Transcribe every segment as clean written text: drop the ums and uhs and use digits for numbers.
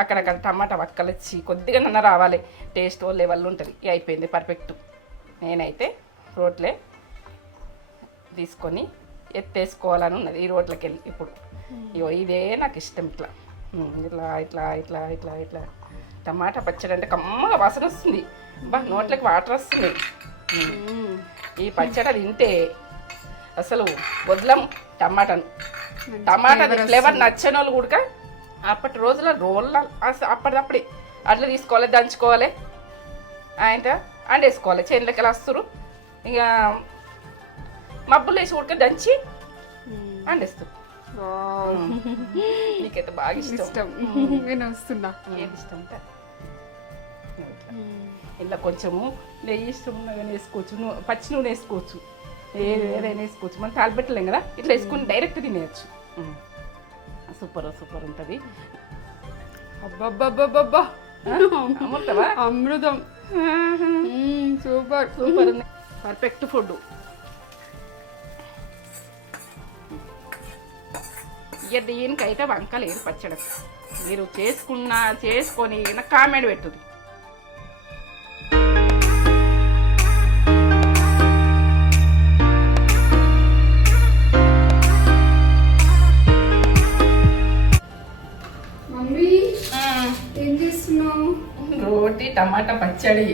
అక్కడక్కడ టమాటా వక్కలొచ్చి కొద్దిగా రావాలి, టేస్ట్ లెవెల్ ఉంటుంది. ఇక అయిపోయింది పర్ఫెక్ట్. నేనైతే రోట్లే తీసుకొని ఎత్తేసుకోవాలని ఉన్నది ఈ రోట్లకి వెళ్ళి. ఇప్పుడు ఇగో ఇదే నాకు ఇష్టం. ఇట్లా ఇట్లా ఇట్లా ఇట్లా ఇట్లా ఇట్లా టమాటా పచ్చడి అంటే కమ్మగా వాసన వస్తుంది, బా నోట్లకి వాటర్ వస్తుంది. ఈ పచ్చడి తింటే అసలు వదలం టమాటాను. టమాటా ఫ్లేవర్ నచ్చని వాళ్ళు కూడా అప్పటి రోజుల రోళ్ళ అప్పటిదప్పుడే అట్లా తీసుకోవాలి, దంచుకోవాలి, ఆయన అండేసుకోవాలి. చేనులకి వెళ్ళి వస్తారు, ఇక మబ్బులు వేసి ఉడక దంచి అండేస్తారు. నీకైతే బాగా ఇష్టం. నేను వస్తున్నా. ఏది ఇష్టం అంటే ఇలా కొంచెము నెయ్యి ఇష్టం ఉన్నగానే వేసుకోవచ్చు, పచ్చి నూనె వేసుకోవచ్చు, ఏదైనా వేసుకోవచ్చు. మనం తాలిపెట్టలేం కదా, ఇట్లా వేసుకుని డైరెక్ట్ తినేయచ్చు. సూపర్ సూపర్ ఉంటుంది. అబ్బబ్బబ్బబ్బా అమృతమా? అమృతం. సూపర్ సూపర్ ఉంది, పర్ఫెక్ట్ ఫుడ్. ఇక దీనికైతే వంక లేదు పచ్చడి. మీరు చేసుకొని నాకు కామెంట్ పెట్టుది. మమ్మీ ఏం చేస్తున్నావు? రోటి టమాటా పచ్చడి.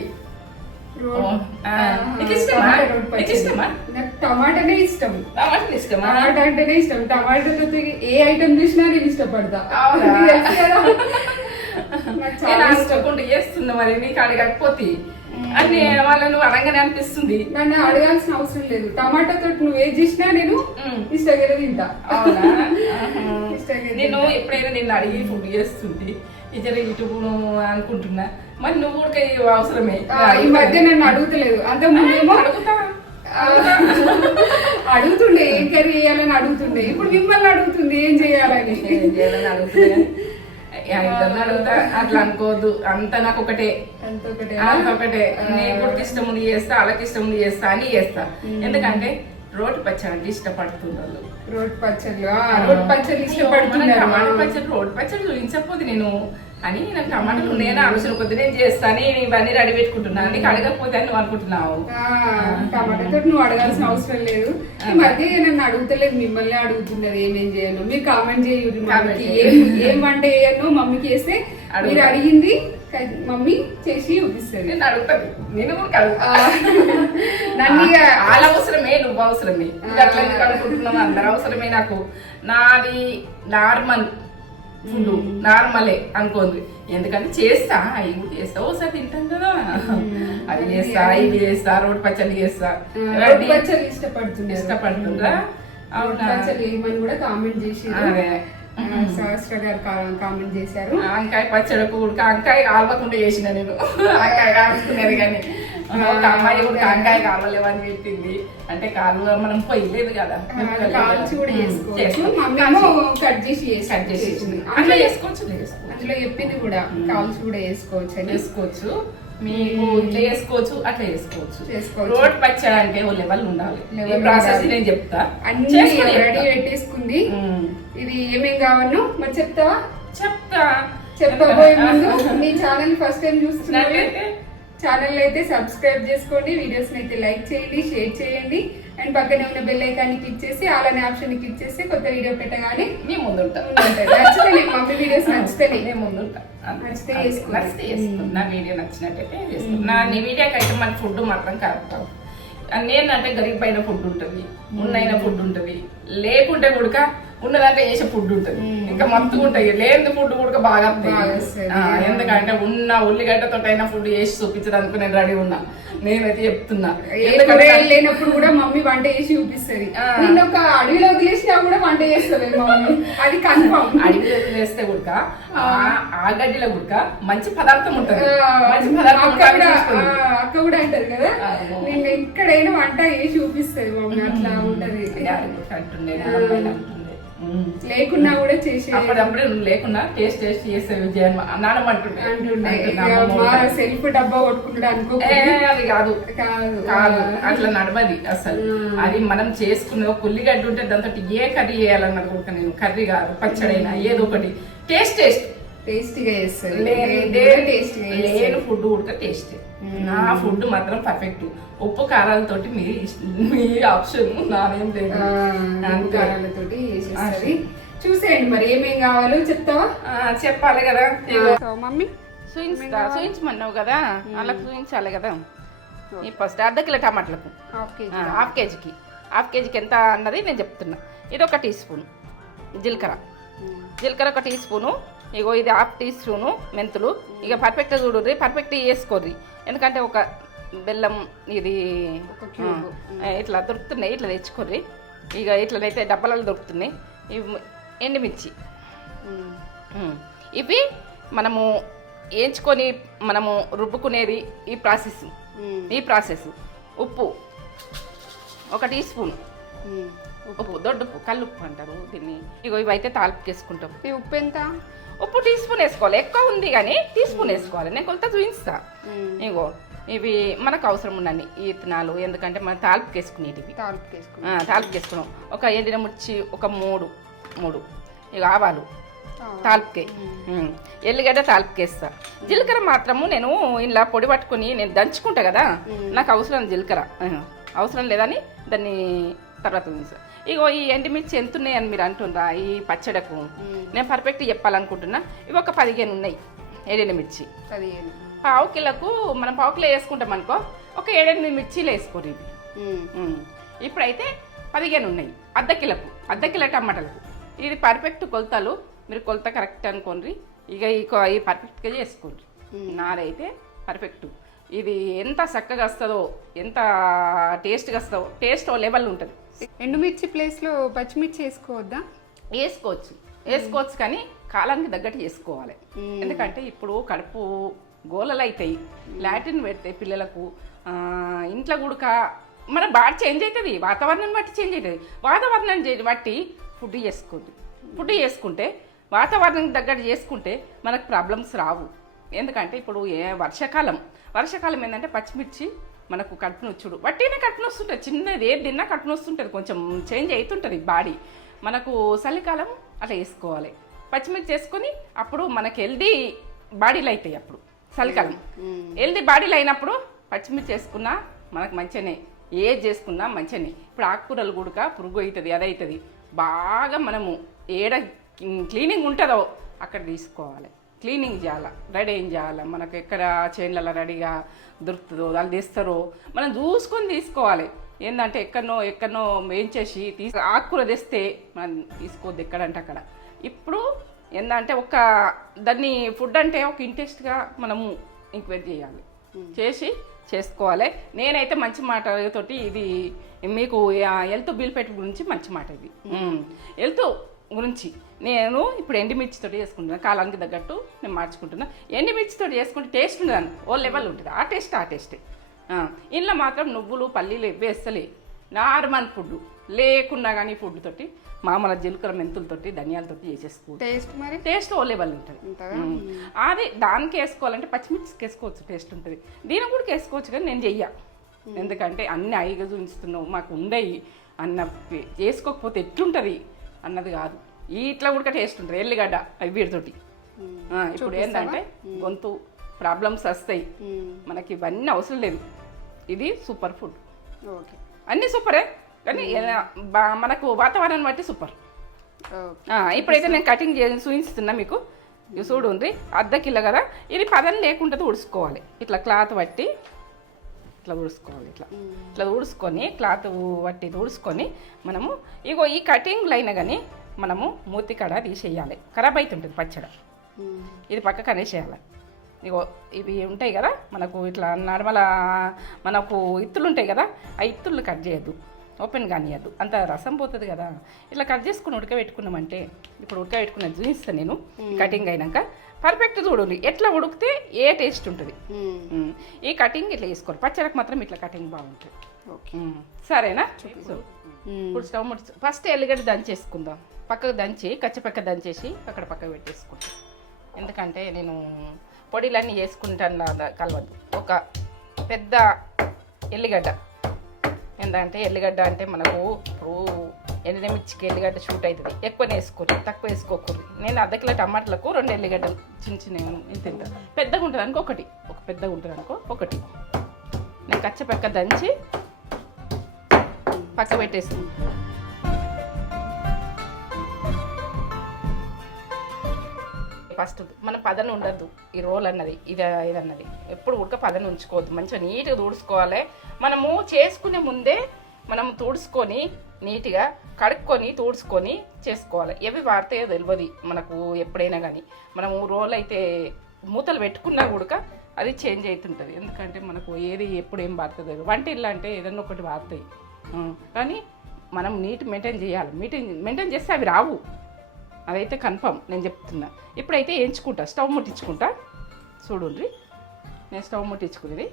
నాకు టమాటానే ఇష్టం. టమాటా ఇష్టమా? టమాటా అంటేనే ఇష్టం. టమాటాతో ఏ ఐటమ్ చూసినా నేను ఇష్టపడతా. చేస్తున్నా మరి నీకు అడగకపోతే అని వాళ్ళను అడగనే అనిపిస్తుంది. నన్ను అడగాల్సిన అవసరం లేదు. టమాటాతో నువ్వు ఏది చేసినా నేను ఇష్టంగా తింటా. నేను ఎప్పుడైనా నిన్ను అడిగి ఫుడ్ చేస్తుంది ఇతర ఇటు అనుకుంటున్నా. మరి నువ్వు కూడా అవసరమే. ఈ మధ్య నన్ను అడుగుతలేదు, అంత ముందేమో అడుగుతుండే ఏం కర్రీ చేయాలని అడుగుతుండే. ఇప్పుడు మిమ్మల్ని అడుగుతుంది ఏం చేయాలని. అడుగుతుంది అడుగుతా. అట్లా అనుకోవద్దు, అంత నాకు ఒకటే అంతొకటే. నేను కూడా ఇష్టం ఉంది చేస్తా, వాళ్ళకి ఇష్టం ఉంది చేస్తా అని చేస్తా. ఎందుకంటే రోటి పచ్చడి అంటే ఇష్టపడుతున్నారు. రోటి పచ్చడి ఇష్టపడుతున్నారు. టమాటా పచ్చడి రోటి పచ్చడి చూపించకపోతే నేను అని నాకు టమాటాలు ఉన్నాయని ఆలోచన కొద్ది నేను చేస్తాను. ఇవన్నీ రెడీ పెట్టుకుంటున్నాను, నీకు అడగకపోతే అని నువ్వు అనుకుంటున్నావు. టమాటాతో నువ్వు అడగాల్సిన అవసరం లేదు. ఈ మధ్య నన్ను అడుగుతలేదు, మిమ్మల్ని అడుగుతున్నది ఏమేం చేయను. మీరు కామెంట్ చేయరు, ఏం వంట చేయను మమ్మీకి వేస్తే మీరు అడిగింది మమ్మీ చేసి చూపిస్తుంది. నేను అడుగుతాను, నేను నన్ను వాళ్ళ అవసరమే, నువ్వు అవసరమే. అట్లా అనుకుంటున్నావు, అందరు అవసరమే. నాకు నాది నార్మల్ ఫుడ్, నార్మలే అనుకోండి. ఎందుకంటే చేస్తా, అవి కూడా చేస్తా, ఓసారి తింటాం కదా. అది చేస్తా, ఇవి చేస్తా, రోటి పచ్చడి చేస్తా. ఇష్టపడుతుందా? ఏమని కూడా కామెంట్ చేసి సహస్ర గారు కామెంట్ చేశారు. వంకాయ పచ్చడి కూడా వంకాయ కాలవకుండా చేసిన నేను. వంకాయ కాల్చుకునేది కానీ ఒక అమ్మాయి కూడా వంకాయ కావాలేవని చెప్పింది. అంటే కాలు మనం పోయలేదు కదా, కాల్చి కూడా చేసుకోవచ్చు. కట్ చేసి అట్లా చేసుకోవచ్చు. అందులో చెప్పింది కూడా కాల్చి కూడా వేసుకోవచ్చు. మీకు ఇట్లా చేసుకోవచ్చు, అట్లా చేసుకోవచ్చు. రోడ్ పచ్చడి అంటే ఓ లెవెల్ ఉండాలి. ప్రాసెస్ నేను చెప్తా. అన్ని రెడీ పెట్టేసుకుంది. ఇది ఏమేం కావాలో మరి చెప్తావా? చెప్పబోయే ముందు మీ ఛానల్ ఫస్ట్ టైం చూస్తున్నారు, ఛానల్ అయితే సబ్స్క్రైబ్ చేసుకోండి, వీడియోస్ అయితే లైక్ చేయండి, షేర్ చేయండి, అండ్ పక్కనే ఉన్న బెల్ ఐకాన్ క్లిక్ చేసి అలానే ఆప్షన్ క్లిక్ చేసి కొత్త వీడియో పెట్టగానే మీ ముందుంటా. నచ్చితే మమ్మీ వీడియోస్ నచ్చితే ముందుంటా, నచ్చితే నా వీడియో నచ్చినట్టయితే నా వీడియోకి అయితే మన ఫుడ్ మాత్రం కరెక్ట్. నేనంటే గరీబ్ అయిన ఫుడ్ ఉంటుంది, ఉన్నైన ఫుడ్ ఉంటుంది, లేకుంటే కూడా ఉన్నదంటే వేసే ఫుడ్ ఉంటుంది, ఇంకా మత్తుగా ఉంటాయి. లేని ఫుడ్ కూడా బాగా ఎందుకంటే ఉన్న ఉల్లిగడ్డతో అయినా ఫుడ్ వేసి చూపించడానికి నేను రెడీ ఉన్నా. నేనైతే చెప్తున్నా, లేనప్పుడు కూడా మమ్మీ వంట చేసి చూపిస్తుంది. నేను ఒక అడవిలో వదిలేసినా కూడా వంట చేస్తుంది మమ్మీ, అది కన్ఫర్మ్. అడవిలో వదిలేస్తే కూడా ఆ గడ్డిలో కూడా మంచి పదార్థం ఉంటుంది, మంచి పదార్థం. అక్క కూడా అంటది కదా, నేను ఎక్కడైనా వంట చేసి చూపిస్తుంది మమ్మీ, అట్లా ఉంటది. లేకున్నా కూడా చేసి అప్పుడప్పుడే లేకున్నా టేస్ట్ చేసే విజయం నానమంటుండే సెల్ఫ్ డబ్బా కొట్టుకుంటాడు అనుకో. అది కాదు అట్లా నడవది అసలు. అది మనం చేసుకునే ఒక ఉల్లిగడ్డ ఉంటే దాంతో ఏ కర్రీ చేయాలన్నది కూడా నేను కర్రీ కాదు పచ్చడైనా ఏదో ఒకటి టేస్ట్ టేస్టీగా చేస్తారు లేని ఫుడ్ కూడా టేస్ట్. నా ఫుడ్ మాత్రం పర్ఫెక్ట్. ఉప్పు కారాలతోటి మీ ఆప్షన్ నాదేం లేదు. కారాలతోటి చేసేస్తుంది. చూసేయండి మరి ఏమేం కావాలో చెప్తావా? చెప్పాలి కదా. మమ్మీ చూయించమన్నావు కదా, అలా చూయించాలి కదా. ఈ ఫస్ట్ అర్ధ కిలో టమాటాలకు హాఫ్ కేజీకి ఎంత అన్నది నేను చెప్తున్నా. ఇది 1 టీ స్పూన్ జీలకర్ర 1 టీ స్పూను. ఇగో ఇది 1/2 టీ స్పూను మెంతులు. ఇక పర్ఫెక్ట్గా చూడుర్రి, పర్ఫెక్ట్ వేసుకోర్రి. ఎందుకంటే ఒక బెల్లం ఇది ఇట్లా దొరుకుతున్నాయి, ఇట్లా తెచ్చుకోర్రి. ఇక ఇట్లనైతే డబ్బాలలో దొరుకుతున్నాయి. ఇవి ఎండుమిర్చి, ఇవి మనము వేయించుకొని మనము రుబ్బుకునేది ఈ ప్రాసెస్. ఉప్పు 1 టీ స్పూన్, ఉప్పు దొడ్డుప్పు, కల్లుప్పు అంటారు దీన్ని. ఇగో ఇవైతే తాలింపుకి వేసుకుంటాం. ఈ ఉప్పు ఎంత? ఉప్పు టీ స్పూన్ వేసుకోవాలి. ఎక్కువ ఉంది కానీ టీ స్పూన్ వేసుకోవాలి. నేను కొలత చూపిస్తా. ఇగో ఇవి మనకు అవసరం ఉన్నన్ని ఈ విత్తనాలు, ఎందుకంటే మనం తాలింపుకి వేసుకునేటివి. తాలింపుకి వేసుకున్నాం. ఒక ఎండిన మిర్చి ఒక మూడు ఇక ఆవాలు తాలింపుకి, ఎల్లిగడ్డ తాలింపుకి వేస్తా. జీలకర్ర మాత్రము నేను ఇలా పొడి పట్టుకొని నేను దంచుకుంటా కదా, నాకు అవసరం జీలకర్ర అవసరం లేదని దాన్ని తర్వాత చూసా. ఇగో ఈ ఎండుమిర్చి ఎంత ఉన్నాయని మీరు అంటుండ్రా ఈ పచ్చడకు, నేను పర్ఫెక్ట్ చెప్పాలనుకుంటున్నా. ఇవి ఒక 15 ఉన్నాయి ఎండుమిర్చి. 15 పావు కిలోకు మనం పావు కిలో వేసుకుంటాం అనుకో, ఒక 7-8 మిర్చీలు వేసుకోరు ఇవి. ఇప్పుడైతే 15 ఉన్నాయి అర్ధ కిలో టమాటాలకు. ఇది పర్ఫెక్ట్ కొలతలు, మీరు కొలత కరెక్ట్ అనుకోండి. ఇక ఈ పర్ఫెక్ట్గా చేసుకోండి. నాదైతే పర్ఫెక్ట్. ఇది ఎంత చక్కగా వస్తుందో, ఎంత టేస్ట్గా వస్తుందో, టేస్ట్ లెవెల్ ఉంటుంది. ఎండుమిర్చి ప్లేస్లో పచ్చిమిర్చి వేసుకోవద్దా? వేసుకోవచ్చు కానీ కాలానికి తగ్గట్టు చేసుకోవాలి. ఎందుకంటే ఇప్పుడు కడుపు గోలలు అవుతాయి, లాటిన్ పెడితే పిల్లలకు ఇంట్లో కూడక మన బాడీ చేంజ్ అవుతుంది, వాతావరణాన్ని బట్టి చేంజ్ అవుతుంది. వాతావరణాన్ని బట్టి ఫుడ్ చేసుకుంటే వాతావరణానికి తగ్గట్టు చేసుకుంటే మనకు ప్రాబ్లమ్స్ రావు. ఎందుకంటే ఇప్పుడు వర్షాకాలం ఏంటంటే పచ్చిమిర్చి మనకు కడుపు నొచ్చుడు, వట్టినే కడుపు నొస్తుంటుంది. చిన్నది ఏది తిన్నా కడుపు నొస్తుంటుంది, కొంచెం చేంజ్ అవుతుంటుంది బాడీ. మనకు చలికాలం అట్లా వేసుకోవాలి పచ్చిమిర్చి వేసుకొని, అప్పుడు మనకు హెల్దీ బాడీలు అవుతాయి. అప్పుడు చలికాలం హెల్దీ బాడీలు అయినప్పుడు పచ్చిమిర్చి వేసుకున్నా మనకు మంచిగానే, ఏది చేసుకున్నా మంచిగానే. ఇప్పుడు ఆకుకూరలు కూడా పురుగు అవుతుంది, అది అవుతుంది. బాగా మనము ఏడ క్లీనింగ్ ఉంటుందో అక్కడ తీసుకోవాలి, క్లీనింగ్ చేయాలి, రెడీ ఏం చేయాలి. మనకు ఎక్కడ చేన్లలో రెడీగా దొరుకుతుందో వాళ్ళు తీస్తారో మనం చూసుకొని తీసుకోవాలి. ఏంటంటే ఎక్కడనో వేయించేసి ఆకుకూర తెస్తే మనం తీసుకోవద్దు ఎక్కడంటే అక్కడ. ఇప్పుడు ఏంటంటే దాన్ని ఫుడ్ అంటే ఒక ఇంట్రెస్ట్గా మనము ఎంక్వైరీ చేయాలి, చేసుకోవాలి. నేనైతే మంచి మాటతోటి ఇది మీకు హెల్త్ బిల్పెట్ గురించి మంచి మాట. ఇది హెల్త్ గురించి నేను ఇప్పుడు ఎండుమిర్చితో చేసుకుంటున్నాను, కాలానికి తగ్గట్టు నేను మార్చుకుంటున్నా. ఎండుమిర్చితో చేసుకుంటే టేస్ట్ ఉండదని ఓ లెవెల్ ఉంటుంది, ఆ టేస్టే. ఇంట్లో మాత్రం నువ్వులు పల్లీలు వేస్తలే, నార్మల్ ఫుడ్ లేకున్నా కానీ ఫుడ్ తోటి మామూలు జీలకర్ర మెంతులతోటి ధనియాలతోటి చేసేసుకో. టేస్ట్ ఓ లెవెల్ ఉంటుంది. అది దానికి వేసుకోవాలంటే పచ్చిమిర్చికి వేసుకోవచ్చు, టేస్ట్ ఉంటుంది. దీని కూడా వేసుకోవచ్చు కానీ నేను చెయ్య, ఎందుకంటే అన్ని ఐగా చూపిస్తున్నావు మాకు ఉండయి అన్న చేసుకోకపోతే ఎట్లుంటుంది అన్నది కాదు. ఇట్లా కూడా టేస్ట్ ఉంటుంది ఎల్లిగడ్డ వీటితోటి. ఇప్పుడు ఏంటంటే గొంతు ప్రాబ్లమ్స్ వస్తాయి, మనకి ఇవన్నీ అవసరం లేదు. ఇది సూపర్ ఫుడ్, అన్నీ సూపరే కానీ మనకు వాతావరణాన్ని బట్టి సూపర్. ఇప్పుడైతే నేను కటింగ్ చూపిస్తున్నా మీకు, చూడు ఉంది అర్ధ కిలో కదా. ఇది పదం లేకుండా తుడుచుకోవాలి, ఇట్లా క్లాత్ పట్టి ఇట్లా తుడుచుకోవాలి. ఇట్లా తుడుచుకొని క్లాత్ పట్టి తుడుచుకొని మనము ఇగో ఈ కటింగ్లు అయినా కానీ మనము మూతి కడ తీసేయాలి, ఖరాబ్ అవుతుంటుంది పచ్చడి. ఇది పక్కకు అనేసేయాలి. ఇగో ఇవి ఉంటాయి కదా మనకు ఇట్లా నడమల మనకు ఇత్తులు ఉంటాయి కదా, ఆ ఇత్తులు కట్ చేయొద్దు, ఓపెన్ కానియద్దు, అంత రసం పోతుంది కదా. ఇట్లా కట్ చేసుకుని ఉడకబెట్టుకున్నామంటే, ఇప్పుడు ఉడకబెట్టుకున్నది చూపిస్తాను నేను. కటింగ్ అయినాక పర్ఫెక్ట్ చూడండి ఎట్లా ఉడికితే ఏ టేస్ట్ ఉంటుంది. ఈ కటింగ్ ఇట్లా వేసుకోరు, పచ్చడికి మాత్రం ఇట్లా కటింగ్ బాగుంటుంది. సరేనా? ఇప్పుడు స్టవ్ ముడి ఫస్ట్ ఎల్లిగడ్డ దంచేసుకుందాం. పక్కకు దంచి కచ్చపక్క దంచేసి అక్కడ పక్కకు పెట్టేసుకుంటాం. ఎందుకంటే నేను పొడిలన్నీ వేసుకుంటాను కలవద్దు. ఒక పెద్ద ఎల్లిగడ్డ, ఎందుకంటే ఎల్లిగడ్డ అంటే మనకు ఇప్పుడు ఎండుమిర్చికి ఎల్లిగడ్డ షూట్ అవుతుంది. ఎక్కువనే వేసుకోరు, తక్కువ వేసుకోకూడదు. నేను అర్ధ కిలో టమాటాలకు 2 ఎల్లిగడ్డలు చిన్న చిన్న ఇంత ఇంత పెద్దగా ఉంటుంది అనుకో ఒకటి, ఒక పెద్దగా ఉంటుంది అనుకో ఒకటి నేను కచ్చపక్క దంచి పక్క పెట్టేస్తాను. ఫస్ట్ మన పదన ఉండద్దు ఈ రోల్ అన్నది ఇదన్నది ఎప్పుడు ఉడక పదన ఉంచుకోవద్దు. మంచిగా నీట్గా తుడుచుకోవాలి. మనము చేసుకునే ముందే మనం తుడుచుకొని నీట్గా కడుక్కొని తుడుచుకొని చేసుకోవాలి. ఎవి వాడితే తెలియదు మనకు ఎప్పుడైనా కానీ. మనము రోల్ అయితే మూతలు పెట్టుకున్నా కూడా అది చేంజ్ అవుతుంటుంది. ఎందుకంటే మనకు ఏది ఎప్పుడు ఏం వాడుతుంది వంట ఇల్లు అంటే ఏదన్నా ఒకటి వాడతాయి. కానీ మనం నీట్ మెయింటైన్ చేయాలి. మెయింటైన్ చేస్తే అవి రావు, అదైతే కన్ఫర్మ్ నేను చెప్తున్నా. ఇప్పుడైతే వేయించుకుంటా, స్టవ్ ముట్టించుకుంటా. చూడండి నేను స్టవ్ ముట్టించుకునేది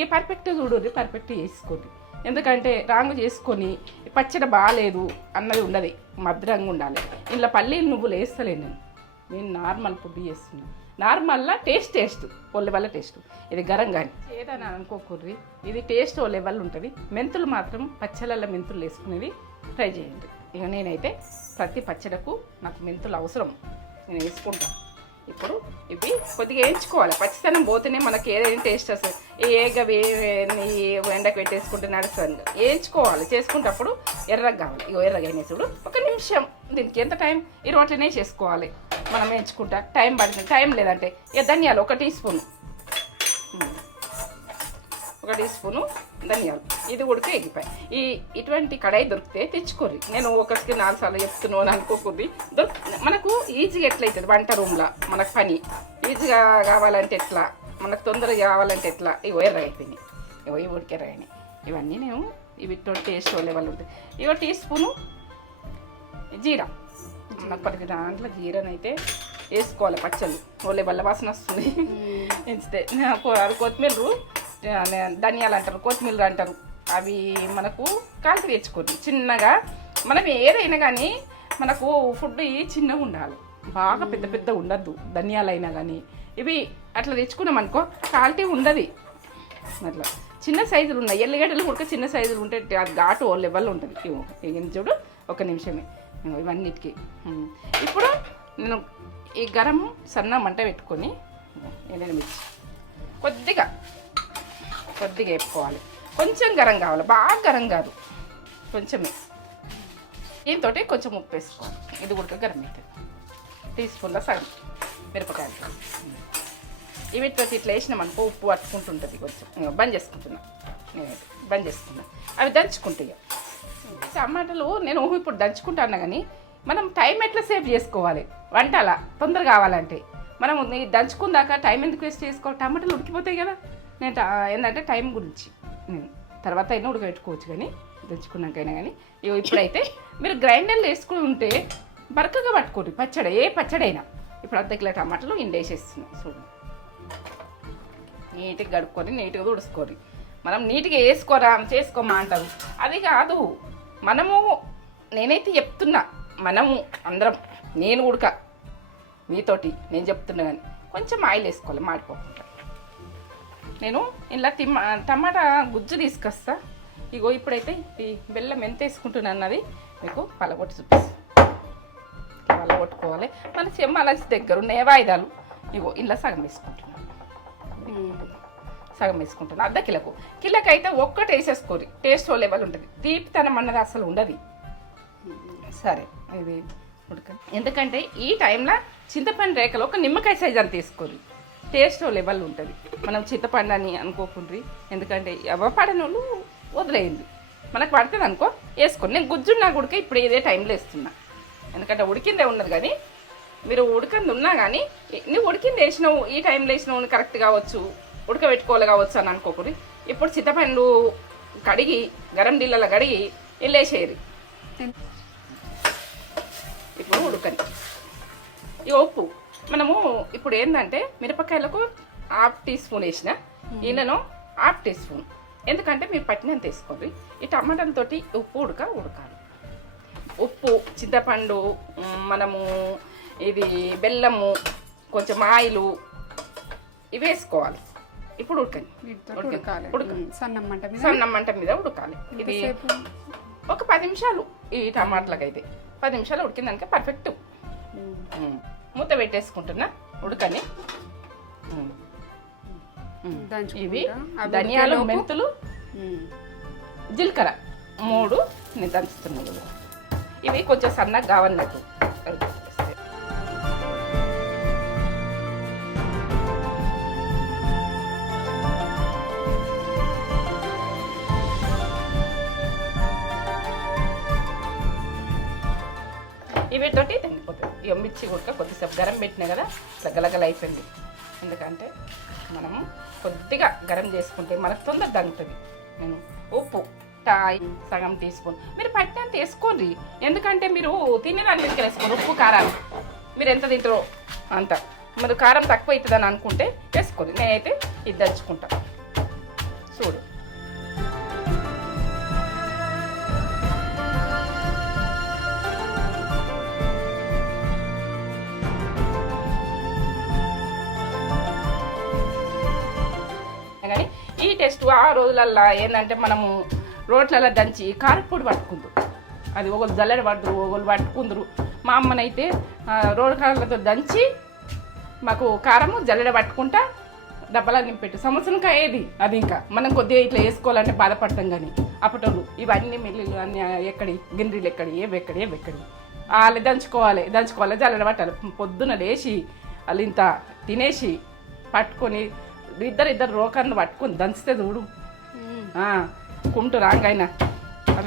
ఈ పర్ఫెక్ట్ చూడండి, పర్ఫెక్ట్ వేసుకోండి. ఎందుకంటే రాంగు చేసుకొని పచ్చడి బాగాలేదు అన్నది ఉండదు, మధురంగా ఉండాలి. ఇలా పల్లీలు నువ్వులు వేస్తలేను నేను నార్మల్ ఫుడ్ చేస్తున్నాను. నార్మల్లా టేస్ట్ ఓ లెవెల్ టేస్ట్. ఇది గరం కానీ ఏదైనా అనుకోకూర్రి, ఇది టేస్ట్ ఓ లెవెల్ ఉంటుంది. మెంతులు మాత్రం పచ్చళ్ళల్లో మెంతులు వేసుకునేది ట్రై చేయండి. ఇక నేనైతే ప్రతి పచ్చడకు నాకు మెంతులు అవసరం, నేను వేసుకుంటాను. ఇప్పుడు ఇవి కొద్దిగా వేయించుకోవాలి. పచ్చితనం పోతేనే మనకి ఏదైనా టేస్ట్ వస్తుంది. ఏగవి ఎండకు పెట్టేసుకుంటే నడుస్తుంది. వేయించుకోవాలి. చేసుకుంటప్పుడు ఎర్రగా కావాలి. ఇగో ఎర్రగా అయినప్పుడు 1 నిమిషం, దీనికి ఎంత టైం ఈ రోట్లనే చేసుకోవాలి. మనం వేయించుకుంటా టైం పడుతుంది. టైం లేదంటే ఇక ధనియాలు 1 టీ స్పూను, 1 టీ స్పూను ధనియాలు. ఇది ఉడిక ఎగిపోయి ఇటువంటి కడాయి దొరికితే తెచ్చుకోర్రి. నేను ఒకరికి 4 సార్లు చెప్తున్నాను అనుకోకూడదు. మనకు ఈజీగా ఎట్లయితుంది వంట రూమ్లో మనకు పని ఈజీగా కావాలంటే ఎట్లా, మనకు తొందరగా కావాలంటే ఎట్లా. ఇవి ఎర్ర అయిపోయినాయి, ఇవి ఉడికెర్రయినాయి. ఇవన్నీ నేను వీటితో టేస్ట్ లెవెల్ ఉంటుంది. 1 టీ స్పూను జీరా, మనప్పటికి దాంట్లో జీరానైతే వేసుకోవాలి. పచ్చళ్ళు ఓలే బల్ల వాసన వస్తుంది. ఎంచితే కొత్తిమీర, ధనియాలు అంటారు, కొత్తిమీర అంటారు. అవి మనకు కాల్చి తెచ్చుకోండి చిన్నగా. మనం ఏదైనా కానీ మనకు ఫుడ్ చిన్నగా ఉండాలి, బాగా పెద్ద పెద్ద ఉండద్దు. ధనియాలు అయినా కానీ ఇవి అట్లా తెచ్చుకున్నాం అనుకో క్వాలిటీ ఉండదు. అట్లా చిన్న సైజులు ఉన్నాయి. ఎల్లిగడ్డలు కూడా చిన్న సైజులు ఉంటే అది ఘాటు ఓ లెవెల్ ఉంటుంది. ఇవి చూడు 1 నిమిషమే ఇవన్నిటికీ. ఇప్పుడు నేను ఈ గరం సన్న మంట పెట్టుకొని ఎండుమిర్చి కొద్దిగా వేపుకోవాలి. కొంచెం గరం కావాలి, బాగా గరం కాదు, కొంచెమే. దీంతో కొంచెం ఉప్పు వేసుకోవాలి. ఇది ఉడక గరం అవుతుంది. టీ స్పూన్లో సగం మిరపకాయలు వీటితో ఇట్లా వేసినామనుకో ఉప్పు పట్టుకుంటుంటుంది. కొంచెం బంద్ చేసుకుంటున్నా, నేనైతే బంద్ చేసుకున్నా. అవి దంచుకుంటాయి టమాటాలు. నేను ఇప్పుడు దంచుకుంటాను కానీ మనం టైం ఎట్లా సేవ్ చేసుకోవాలి వంట అలా తొందరగా కావాలంటే. మనం దంచుకుందాక టైం ఎందుకు వేస్ట్ చేసుకోవాలి? టమాటాలు ఉడికిపోతాయి కదా. నేను ఏంటంటే టైం గురించి నేను తర్వాత అయినా ఉడకబెట్టుకోవచ్చు, కానీ దంచుకున్నాకైనా కానీ. ఇప్పుడైతే మీరు గ్రైండర్లు వేసుకుని ఉంటే బరకగా పట్టుకోండి పచ్చడి, ఏ పచ్చడైనా. ఇప్పుడు 1/2 కిలో టమాటాలు వేసేస్తున్నాయి. చూడండి నీట్గా కడుక్కొని నీట్గా తుడుచుకోరు. మనం నీట్గా వేసుకోరా చేసుకోమా అంటారు, అది కాదు. మనము నేనైతే చెప్తున్నా, మనము అందరం, నేను ఉడక మీతోటి నేను చెప్తున్నా కానీ కొంచెం ఆయిల్ వేసుకోవాలి మాడిపోకుండా. నేను ఇలా టమాటా గుజ్జు తీసుకొస్తా. ఇగో ఇప్పుడైతే ఈ బెల్లం ఎంత వేసుకుంటున్నా అన్నది మీకు పలగొట్టి చూపిస్తాను. పలగొట్టుకోవాలి. మన చెమ్మలసి దగ్గర ఉన్నాయి వాయిదాలు. ఇగో ఇలా సగం వేసుకుంటున్నాను, సగం వేసుకుంటున్నాను. 1/2 కిలోకి అయితే ఒక్కటి వేసేసుకోరు. టేస్ట్ లెవెల్ ఉంటుంది, తీపితనం అన్నది అసలు ఉండదు. సరే ఇది ఉడక. ఎందుకంటే ఈ టైంలో చింతపండు రేఖలు 1 నిమ్మకాయ సైజ్ అని తీసుకోరు, టేస్ట్ లెవెల్ ఉంటుంది. మనం చింతపండు అని అనుకోకుండ్రి. ఎందుకంటే పడని వాళ్ళు వదిలేయండి. మనకు పడుతుంది అనుకో వేసుకోండి. నేను గుజ్జున్నా కూడా ఇప్పుడు ఇదే టైంలో వేస్తున్నా, ఎందుకంటే ఉడికిందే ఉన్నది. కానీ మీరు ఉడికింది ఉన్నా కానీ నువ్వు ఉడికింది వేసినావు, ఈ టైంలో వేసినావు కరెక్ట్ కావచ్చు, ఉడకబెట్టుకోవాలి కావచ్చు అని అనుకోకూడదు. ఇప్పుడు చింతపండు కడిగి గరం నీళ్ళలో కడిగి వెళ్ళేసేయరు. ఇప్పుడు ఉడకని ఈ ఉప్పు మనము ఇప్పుడు ఏంటంటే మిరపకాయలకు 1/2 టీ స్పూన్ వేసిన, ఈయనను 1/2 టీ స్పూన్. ఎందుకంటే మీరు పట్టినంత వేసుకోండి. ఈ టమాటాలతో ఉప్పు ఉడకాలి. ఉప్పు, చింతపండు, మనము ఇది బెల్లము, కొంచెం ఆయిలు ఇవి వేసుకోవాలి. ఇప్పుడు ఉడకాలి. సన్నం మంట మీద ఉడకాలి. ఇది ఒక 10 నిమిషాలు ఈ టమాటాలకైతే 10 నిమిషాలు ఉడికిందానికే పర్ఫెక్ట్. మూత పెట్టేసుకుంటున్నా ఉడకని. ఇవి ధనియాలు, మెంతులు, జీలకర్ర 3 నేను దంచుతున్నాను. ఇవి కొంచెం సన్నగా కావన్నట్టు. ఇవితోటి తెగిపోతుంది. ఇక మిర్చి కూడా కొద్దిసేపు గరం పెట్టినా కదా ఇట్లా గలగల అయిపోయింది. ఎందుకంటే మనము కొద్దిగా గరం చేసుకుంటే మనకు తొందర దంగుతుంది. నేను ఉప్పు సగం టీ స్పూన్ మీరు పట్టినంత వేసుకోండి. ఎందుకంటే మీరు తినేదాన్ని మీకు వేసుకోండి. ఉప్పు కారాలు మీరు ఎంత తింటారో అంత. మరి కారం తక్కువ అవుతుందని అనుకుంటే వేసుకోండి. నేనైతే ఇది దంచుకుంటా చూడు. కానీ ఈ టేస్ట్ ఆ రోజులల్లో ఏంటంటే మనము రోట్లలో దంచి కారపొడి పట్టుకుందు. అది ఒకరు జల్లెడ పడ్డరు, ఒకరు పట్టుకుందరు. మా అమ్మనైతే రోడ్ కారలతో దంచి మాకు కారము జల్లెడ పట్టుకుంటా డబ్బలా నింపెట్టు సంవత్సరం కాయేది. అది ఇంకా మనం కొద్దిగా ఇట్లా వేసుకోవాలంటే బాధపడతాం. కానీ అప్పటోళ్ళు ఇవన్నీ మిల్లులు అన్నీ ఎక్కడి గిన్నెలు ఎక్కడి ఏవెక్కడి వాళ్ళు దంచుకోవాలి జల్లెడ పట్టాలి. పొద్దున లేచి వాళ్ళు ఇంత తినేసి పట్టుకొని ఇద్దరు రోకర్ను పట్టుకొని దంచితే చూడు కుంటు రాంగైనా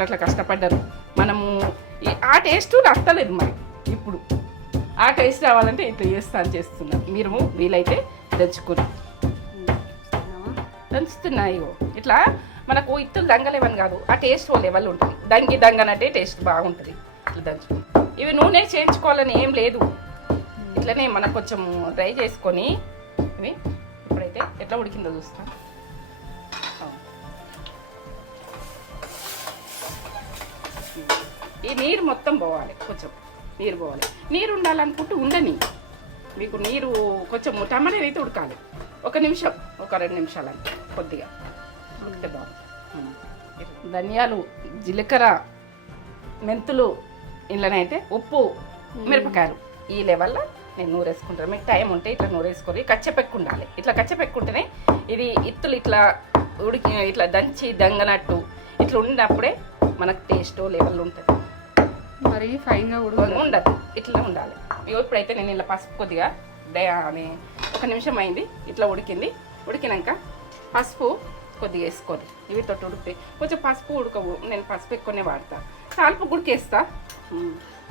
అట్లా కష్టపడ్డారు. మనము ఆ టేస్ట్ నచ్చలేదు. మరి ఇప్పుడు ఆ టేస్ట్ రావాలంటే ఇట్లా చేస్తున్నాం. మీరు వీలైతే దంచుతున్నాయి. ఇట్లా మనకు ఇత్తులు దంగలేవని కాదు, ఆ టేస్ట్ ఓ లెవెల్ ఉంటుంది. దంగనంటే టేస్ట్ బాగుంటుంది. ఇట్లా దంచుకుని ఇవి నూనె చేయించుకోవాలని ఏం లేదు. ఇట్లనే మనం కొంచెం డ్రై చేసుకొని ఇవి ఇప్పుడైతే ఎట్లా ఉడికిందో చూస్తాం. ఈ నీరు మొత్తం పోవాలి. కొంచెం నీరు పోవాలి. నీరు ఉండాలనుకుంటే ఉండని. మీకు నీరు కొంచెం టమాటా అయితే ఉడకాలి. 1 నిమిషం 2 నిమిషాలని కొద్దిగా ఉడికితే బాగుంది. ధనియాలు, జీలకర్ర, మెంతులు, ఇంట్లోనైతే ఉప్పు, మిరపకాయలు ఈ లెవెల్లో నేను నూరేసుకుంటాను. మీకు టైం ఉంటే ఇట్లా నూరేసుకొని కచ్చపెక్కు ఉండాలి. ఇట్లా కచ్చపెక్కుంటేనే ఇది ఇత్తులు ఇట్లా ఉడికి ఇట్లా దంచి దంగనట్టు ఇట్లా ఉన్నప్పుడే మనకు టేస్ట్ లెవెల్ ఉంటుంది. మరి ఫైన్గా ఉండదు, ఇట్లా ఉండాలి. ఇప్పుడైతే నేను ఇలా పసుపు కొద్దిగా అని 1 నిమిషం అయింది. ఇట్లా ఉడికినాక పసుపు కొద్దిగా వేసుకోండి. ఇవి తోటి ఉడికితే కొంచెం పసుపు ఉడకవు. నేను పసుపు ఎక్కువనే వాడతా. తాలింపు గుడికేస్తా.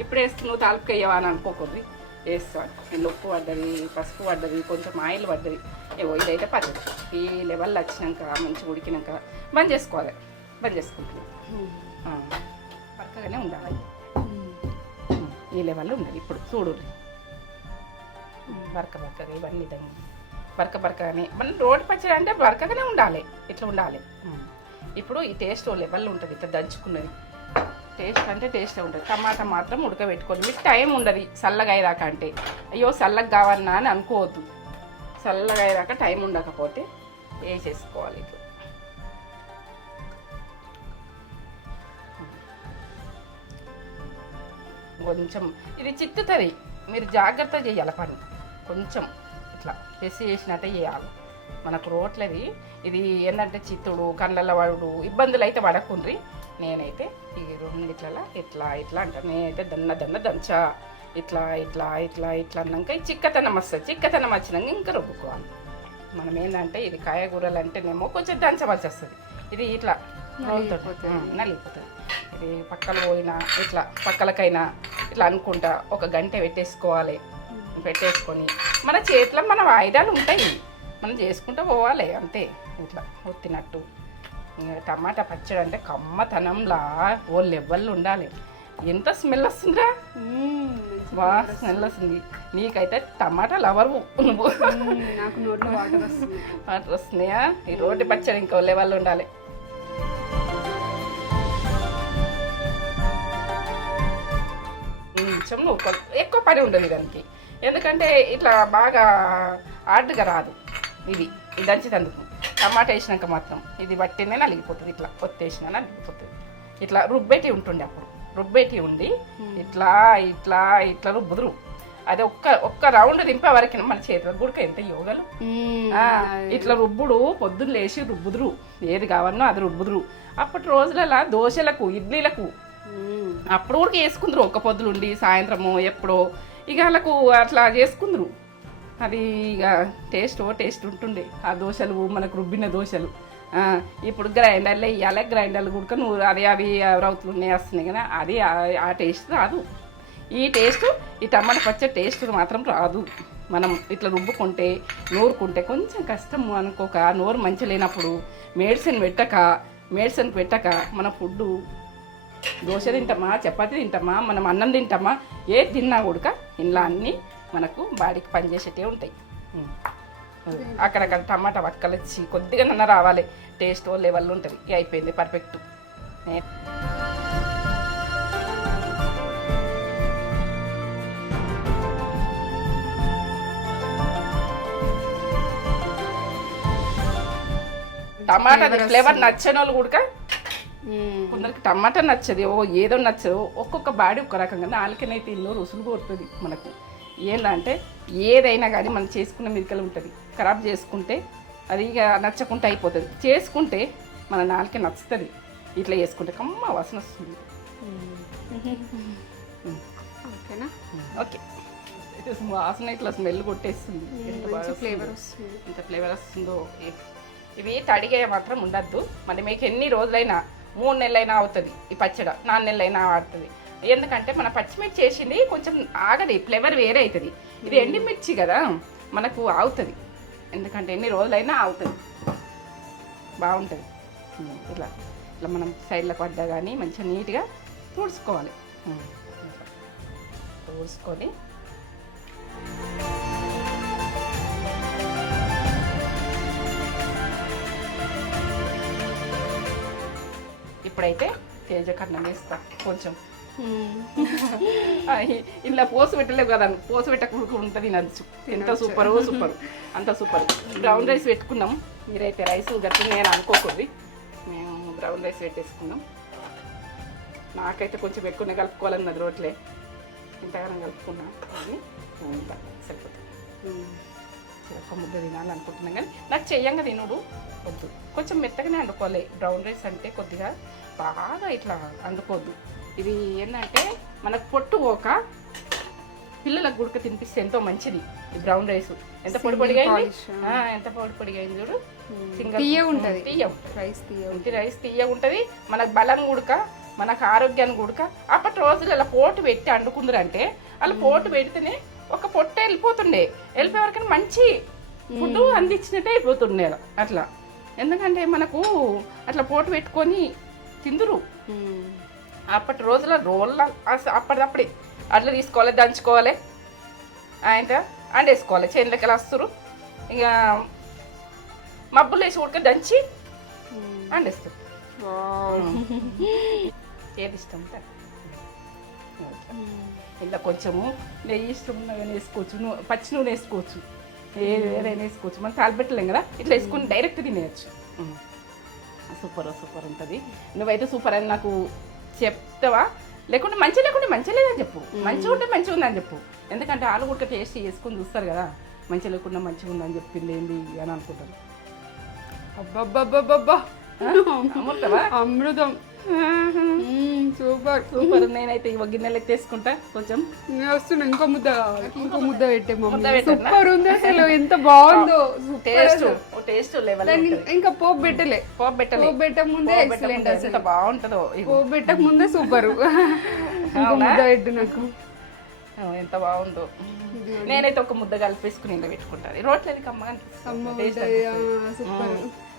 ఇప్పుడు నువ్వు తాలింపు వేయవా అని అనుకోకూడదు. వేస్తాను. నేను ఉప్పు పడ్డది, పసుపు పడ్డది, కొంచెం ఆయిల్ పడ్డది. ఇదైతే పద్ధతి. ఈ లెవెల్లో వచ్చినాక మంచిగా ఉడికినాక బంద్ చేసుకోవాలి. బంద్ చేసుకుంటున్నాను. పక్కగానే ఉండాలి. ఈ లెవెల్లో ఉండాలి. ఇప్పుడు చూడు బరకగా ఇవన్నీ బరకగానే మనం రోడ్డు పచ్చడి అంటే బరకగానే ఉండాలి. ఇట్లా ఉండాలి. ఇప్పుడు ఈ టేస్ట్ లెవెల్లో ఉంటుంది. ఇట్లా దంచుకున్నది టేస్ట్ అంటే టేస్ట్ ఉంటుంది. టమాటా మాత్రం ఉడకబెట్టుకోండి. మీకు టైం ఉండదు చల్లగా అయ్యేదాకా. అంటే అయ్యో చల్లగా కావన్నా అని అనుకోవద్దు. చల్లగా అయ్యేదాకా టైం ఉండకపోతే వేసేసుకోవాలి. ఇట్లా కొంచెం ఇది చిత్తుతుంది. మీరు జాగ్రత్త చేయాలి పని. కొంచెం ఇట్లా చేసినట్టే చేయాలి. మనకు రోట్లది ఇది ఏంటంటే చిత్తుడు కళ్ళల్లో పడు ఇబ్బందులు అయితే పడకుండ్రి. నేనైతే ఈ రెండిట్లలో ఇట్లా అంటాను. నేనైతే దంచా ఇట్లా అన్నాక ఈ చిక్కతనం వస్తుంది. చిక్కతనం వచ్చినాక ఇంకా రుబ్బుకోవాలి. మనం ఏంటంటే ఇది కాయగూరలు అంటేనేమో కొంచెం దంచవలసి వస్తుంది. ఇది ఇట్లా నలిగిపోతుంది. ఇది పక్కలు పోయినా ఇట్లా పక్కలకైనా ఇట్లా అనుకుంటా 1 గంట పెట్టేసుకొని మన చేతిలో మన వాయిదాలు ఉంటాయి. మనం చేసుకుంటూ పోవాలి అంతే. ఇట్లా ఒత్తినట్టు. టమాటా పచ్చడి అంటే కమ్మతనంలా ఓ లెవెల్లో ఉండాలి. ఎంత స్మెల్ వస్తుందా? బాగా స్మెల్ వస్తుంది. నీకైతే టమాటా లవరు నువ్వు. నాకు నోట్లో వాటర్ వస్తున్నాయా? ఈ రోటి పచ్చడి ఇంకో లెవెల్లో ఉండాలి. కొంచెం ఎక్కువ పని ఉండదు దానికి. ఎందుకంటే ఇట్లా బాగా హార్డ్గా రాదు. ఇది దంచినందుకు టమాటా వేసినాక మాత్రం ఇది బట్టినే నలిగిపోతుంది. ఇట్లా కొత్తేసినా నలిగిపోతుంది. ఇట్లా రుబ్బెట్టి ఉంటుండే అప్పుడు రుబ్బేటి ఉండి ఇట్లా ఇట్లా ఇట్లా రుబ్బుదురు. అది ఒక్క రౌండ్ దింపే వరకు మన చేతిలో గుడక ఎంత యోగలు. ఇట్లా రుబ్బుడు పొద్దున్న లేచి రుబ్బుదురు, ఏది కావాలనో అది రుబ్బుదురు. అప్పటి రోజులలో దోశలకు ఇడ్లీలకు అప్పుడు కూడా వేసుకుందరు, ఒక్క పొద్దులుండి సాయంత్రము ఎప్పుడో ఇక వాళ్ళకు అట్లా చేసుకుందరు. అది ఇక టేస్ట్ ఉంటుండే ఆ దోశలు, మనకు రుబ్బిన దోశలు. ఇప్పుడు గ్రైండర్లు వేయాలి, గ్రైండర్లు కూడా నువ్వు అవి రౌతులు ఉన్నాయి వస్తున్నాయి కదా, అది ఆ టేస్ట్ రాదు. ఈ టేస్ట్ ఈ టమాటా పచ్చడి టేస్ట్ మాత్రం రాదు. మనం ఇట్లా రుబ్బుకుంటే నూరుకుంటే కొంచెం కష్టం అనుకోక, నోరు మంచి లేనప్పుడు మెడిసిన్ పెట్టక మన ఫుడ్డు దోశ తింటామా, చపాతీ తింటామా, మనం అన్నం తింటామా, ఏది తిన్నా కూడా ఇంట్లో అన్నీ మనకు బాడీకి పనిచేసేటే ఉంటాయి. అక్కడక్కడ టమాటా వక్కలు వచ్చి కొద్దిగా నన్న రావాలి, టేస్ట్ లెవెల్ ఉంటుంది. ఇక అయిపోయింది పర్ఫెక్ట్. టమాటా ఫ్లేవర్ నచ్చని వాళ్ళు కూడా, కొందరికి టమాటా నచ్చదు, ఏదో నచ్చదు, ఒక్కొక్క బాడీ ఒక్క రకంగా. నాలుకనైతే ఎన్నో రుసులు కోరుతుంది మనకు. ఏంటంటే ఏదైనా కానీ మనం చేసుకున్న మిరికలు ఉంటుంది, ఖరాబ్ చేసుకుంటే అది ఇక నచ్చకుండా అయిపోతుంది. చేసుకుంటే మన నాలుక నచ్చుతుంది. ఇట్లా చేసుకుంటే కమ్మ వాసన వస్తుంది. ఓకేనా? ఓకే. వాసన ఇట్లా స్మెల్ కొట్టేస్తుంది. ఎంత బాగా ఫ్లేవర్ వస్తుంది, ఎంత ఫ్లేవర్ వస్తుందో. ఇవి తడిగా మాత్రం ఉండద్దు. మరి మీకు ఎన్ని రోజులైనా 3 నెలలైనా అవుతుంది ఈ పచ్చడి, 4 నెలలైనా ఆడుతుంది. ఎందుకంటే మన పచ్చిమిర్చి చేసింది కొంచెం ఆగది, ఫ్లేవర్ వేరే అవుతుంది. ఇది ఎండిమిర్చి కదా, మనకు ఆగుతుంది. ఎందుకంటే ఎన్ని రోజులైనా ఆగుతుంది, బాగుంటుంది. ఇట్లా ఇట్లా మనం సైడ్లకు పడ్డా కానీ మంచిగా నీట్గా తుడుచుకోవాలి. తుడుచుకొని ఇప్పుడైతే తేజకన్నం వేస్తా కొంచెం. ఇలా పోసు పెట్టలేవు కదా, పోసు పెట్టకుండా ఉంటుంది నచ్చు. ఎంత సూపర్ అంత సూపర్. బ్రౌన్ రైస్ పెట్టుకున్నాం. మీరైతే రైస్ గట్టి నేను అనుకోకూడదు, మేము బ్రౌన్ రైస్ పెట్టేసుకున్నాం. నాకైతే కొంచెం ఎక్కువనే కలుపుకోవాలన్నది రోట్లే, ఇంతగానం కలుపుకున్నా అని సరిపోతుంది. ఒక ముద్ద తినాలనుకుంటున్నాం కానీ నాకు చెయ్యంగా తినుడు వద్దు, కొంచెం మెత్తగానే వండుకోవాలి. బ్రౌన్ రైస్ అంటే కొద్దిగా బాగా ఇట్లా వండుకోవద్దు. ఇది ఏంటంటే మనకు పొట్టు పోక పిల్లలకు గుడక తినిపిస్తే ఎంతో మంచిది. ఈ బ్రౌన్ రైస్ ఎంత పొడి పొడిగా అయింది చూడు. రైస్ తీయ ఉంటుంది, మనకు బలం గుడక, మనకు ఆరోగ్యాన్ని గుడక. అప్పటి రోజులు అలా పోటు పెట్టి వండుకుందరంటే అలా పోటు పెడితేనే ఒక పొట్ట వెళ్ళిపోతుండే, వెళ్ళిపోయే వరకు మంచి ఫుడ్ అందించినట్టే అయిపోతుండే అట్లా. ఎందుకంటే మనకు అట్లా పోటు పెట్టుకొని తిందురు. అప్పటి రోజుల రోళ్ళ అప్పటిదప్పుడే అట్లా తీసుకోవాలి, దంచుకోవాలి, ఆయన అండేసుకోవాలి. చేనులకి ఎలా వస్తారు ఇక మబ్బులు వేసి ఉడక దంచి అండేస్తారు. ఏది ఇష్టం ఇలా కొంచెము నెయ్యి ఇష్టం కానీ వేసుకోవచ్చు, పచ్చి నూనె వేసుకోవచ్చు, ఏదైనా వేసుకోవచ్చు. మనం తాలిపెట్టలేం కదా, ఇట్లా వేసుకొని డైరెక్ట్ తినేయచ్చు. సూపర్ ఉంటుంది. నువ్వైతే సూపర్ అని నాకు చెప్తావా? లేకుంటే మంచిగా లేదని చెప్పు, మంచిగా ఉంటే మంచిగా ఉందని చెప్పు. ఎందుకంటే వాళ్ళు కూడా టేస్ట్ చేసుకొని చూస్తారు కదా, మంచిగా లేకుండా మంచిగా ఉందని చెప్పింది ఏంది అని అనుకుంటారు. అబ్బబ్బబ్బబ్బా అమృతం, సూపర్. నేనైతే ఇవ గిన్నెలు ఎత్తేసుకుంటా. కొంచెం వస్తున్నా, ఇంకో ముద్ద పెట్టే సూపర్ ఉంది అసలు, ఎంత బాగుందో. Taste level. ఇంకా పోపు పెట్టక ముందే ఎక్సలెంట్, అసలు బాగుంటుందో. పోపు పెట్టక ముందే సూపర్. ఇంకో ముద్ద పెట్టు నాకు, ఎంత బాగుందో. నేనైతే ఒక ముద్ద కలిపేసుకుని ఇలా పెట్టుకుంటాను. రోట్లది కమ్మగా సూపర్.